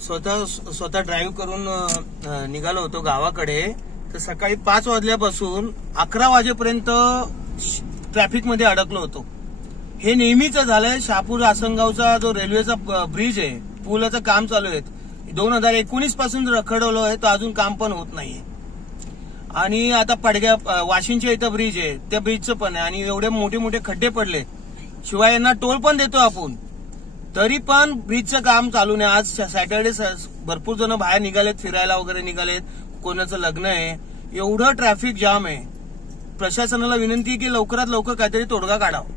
स्वतः ड्राईव्ह करून निघालो होतो गावाकडे. तर सकाळी 5 वाजल्यापासून 11 वाजेपर्यंत ट्रॅफिकमध्ये अडकलो होतो. हे नेहमीच झालंय. शहापूर आसनगावचा जो रेल्वेचा ब्रिज आहे, पुलाचं काम चालू आहे. 2019 पासून रखडवलं आहे, तर अजून काम पण होत नाहीये. आणि आता पडग्या वाशिंच्या इथं ब्रिज आहे, त्या ब्रिजचं पण आहे. आणि एवढे मोठे मोठे खड्डे पडले, शिवाय यांना टोल पण देतो आपण, तरी पण ब्रिजचं काम चालू नाही. आज सॅटर्डे भरपूर जण बाहेर निघालेत, फिरायला वगैरे निघालेत, कोणाचं लग्न आहे. एवढं ट्रॅफिक जाम आहे. प्रशासनाला विनंती आहे की लवकरात लवकर काहीतरी तोडगा काढावा.